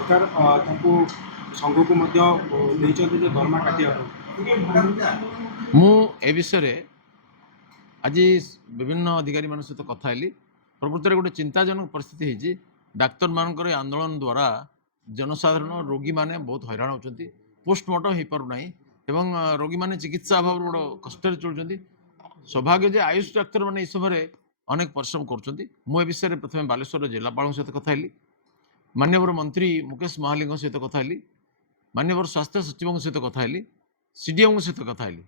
सरकार तांको संघ को दरमा काटिया मु ए विषय रे आज विभिन्न अधिकारी मान सहित कथा हेली प्रकृत में गोटे चिंताजनक परिस्थिति होती डाक्तर मान आंदोलन द्वारा जनसाधारण रोगी मैंने बहुत हैरान होती पोस्टमार्टम हो पार एवं रोगी मैंने चिकित्सा अभाव बड़ कष्ट चलुँच सौभाग्य जे आयुष डाक्तर मैंने समय अनेक परिश्रम कर विषय प्रथम बालेश्वर जिलापाल सहित कथा हेली माननीय मंत्री मुकेश महाली सहित कथा हेली माननीय स्वास्थ्य सचिव सहित कथा हेली सीडीओ सहित कथा हेली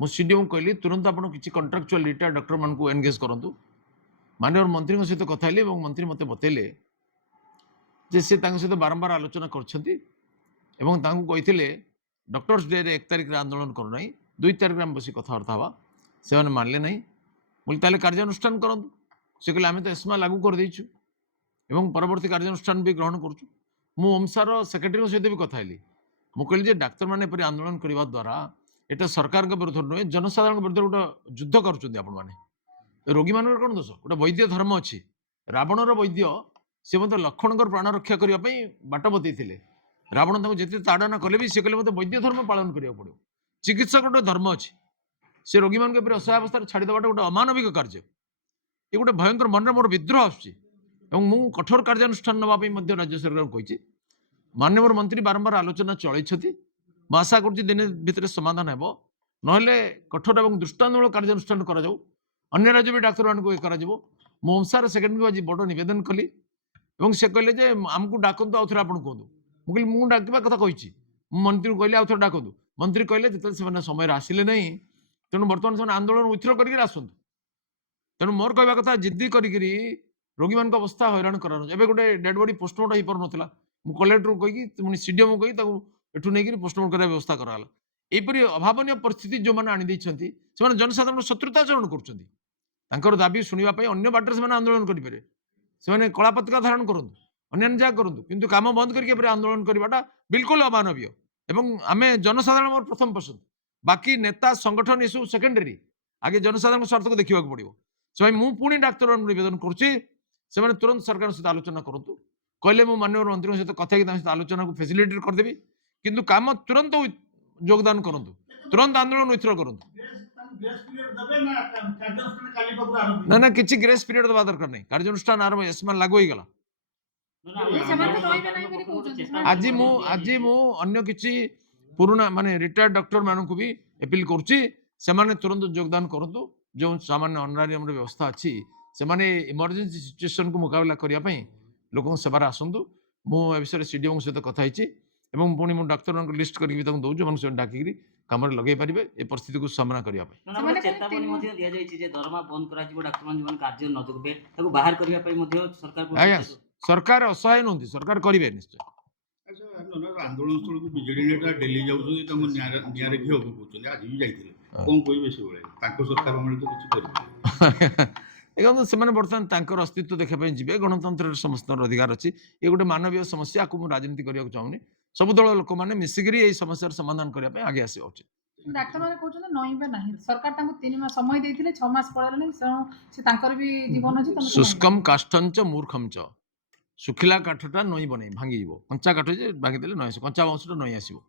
मु सीडीओ कहली तुरंत आप किसी कंट्राक्चुअल रिटायर्ड डॉक्टर मान को एनगेज करूँ माननीय मंत्री सहित कथा हेली मंत्री मत बतैले जे से सहित बारंबार आलोचना करते डॉक्टर्स डे रे 1 तारिख आंदोलन करना 2 तारिख में बस कथबार्ता हाँ से मानले ना बोले कार्यानुष्ठान करूँ से कहले आम तो एस्मा लागू कर देचु एवं परवर्ती कार्यानुष्ठान भी ग्रहण करुँ मु ओमसार सेक्रेटरी सहित भी कथा हेली मु कहली डाक्तर मैंने आंदोलन करने द्वारा एटा सरकार विरुद्ध नुहे जनसाधारण विरुद्ध गोटे युद्ध कर रोगी मान कौन दोष गोटे वैद्य धर्म अच्छी रावणर वैद्य सी मतलब लक्ष्मण प्राण रक्षा करने बाट बतई रावण जिते ताड़ना कले भी सी कहले मतलब वैद्य धर्म पालन करा पड़ो चिकित्सक गोटे धर्म अच्छी से रोगी मान असहाय अवस्था छाड़देवाटा गोटे अमानविक कार्य ये गोटे भयंकर मन मोर विद्रोह आसुच्ची कठोर कार्यानुष्ठान नापी राज्य सरकार कही माननीय मंत्री बारंबार आलोचना चलती मैं आशा कर दिन भितर समाधान हो ना कठोर और दृष्टांतमूलक कार्यानुष्ठान अन्य राज्य भी डाक्तर मान को ओमसार सेक्रेटरी को आज बड़ नवेदन कली से कहले आमको डाकतु आउ थे आप कहूँ मुझे मुझे डाकवा कथा कही मंत्री को कहली आउ थे डाकतु मंत्री कहले जो समय आसिले ना तेणु बर्तमान से आंदोलन विथ्र कर आसतु तेणु मोर कहवा कथा जिद्दी करी रोगी मान अवस्था हैरान करा गोटे डेड बॉडी पोस्टमार्टम हो पार ना मुझे कलेक्टर कही सीडीएम कही एठू नहीं पोस्टमार्टम करने व्यवस्था कराला यहपरी अभावन परिस्थिति जो मैंने आनी से जनसाधारण शत्रुताचरण कर दाबी शुणापी अन्य बाटर से आंदोलन करेंगे से कला पताका धारण करूँ अन्य जहाँ करूँ किंतु काम बंद करके आंदोलन करवाटा बिल्कुल अमानवीय एवं आम जनसाधारण मोर प्रथम पसंद बाकी नेता संगठन ये सब सेकेंडरी आगे जनसाधारण स्वार्थ को देखा पड़ो से मुझे डाक्तर नवेदन कर तुरंत सरकार सहित आलोचना करूँ कहले मु माननीय मंत्री सहित कथा सहित आलोचना को फैसिलिटेट करदेवी किंतु काम तुरंत योगदान करूँ तुरंत आंदोलन विथ्र करूँ ना ना किसी ग्रेस पीरियड दबा दरकार नहीं कार्यानुष्ठान आरंभ एसमा लागू हो गला आज मु अन्य किसी पुराना माने रिटायर्ड डॉक्टर मान को भी अपील करुँच तुरंत योगदान करूँ जो सामान्य ऑनरारियम व्यवस्था अच्छी से इमरजेंसी सिचुएशन को मुकाबला करने लोक सेवार आसतु मुझे विषय सीडीओ सहित कथा पुणी मुझे डाक्तर लिस्ट करके दौर डाकिकी कम लगे पारे ये परिस्थिति को सामना करने सरकार असहाय नुहति सरकार करेंगे निश्चय आंदोलन स्थल को बीजेडी नेता दिल्ली देखो से बर्तमान अस्तित्व देखापी जी गणतंत्र समस्त अधिकार अच्छी ये गोटे मानवीय समस्या को राजनीति करने चाहूनी सब दल लोक मैंने मिसिक समस्या समाधान करने आगे आसा उचित डाक्टर माने कहउछन नइबे नाही सरकार तांको 3 मास समय देथिले 6 मास पळेले से तांकर भी जीवन अछि शुष्कम काष्ठंच मूर्खंच सुखिला काठटा नई बनै भांगी जीवो कंचा काठ जे भांगी देले नय कंचा बाउंसटा नय आसीबो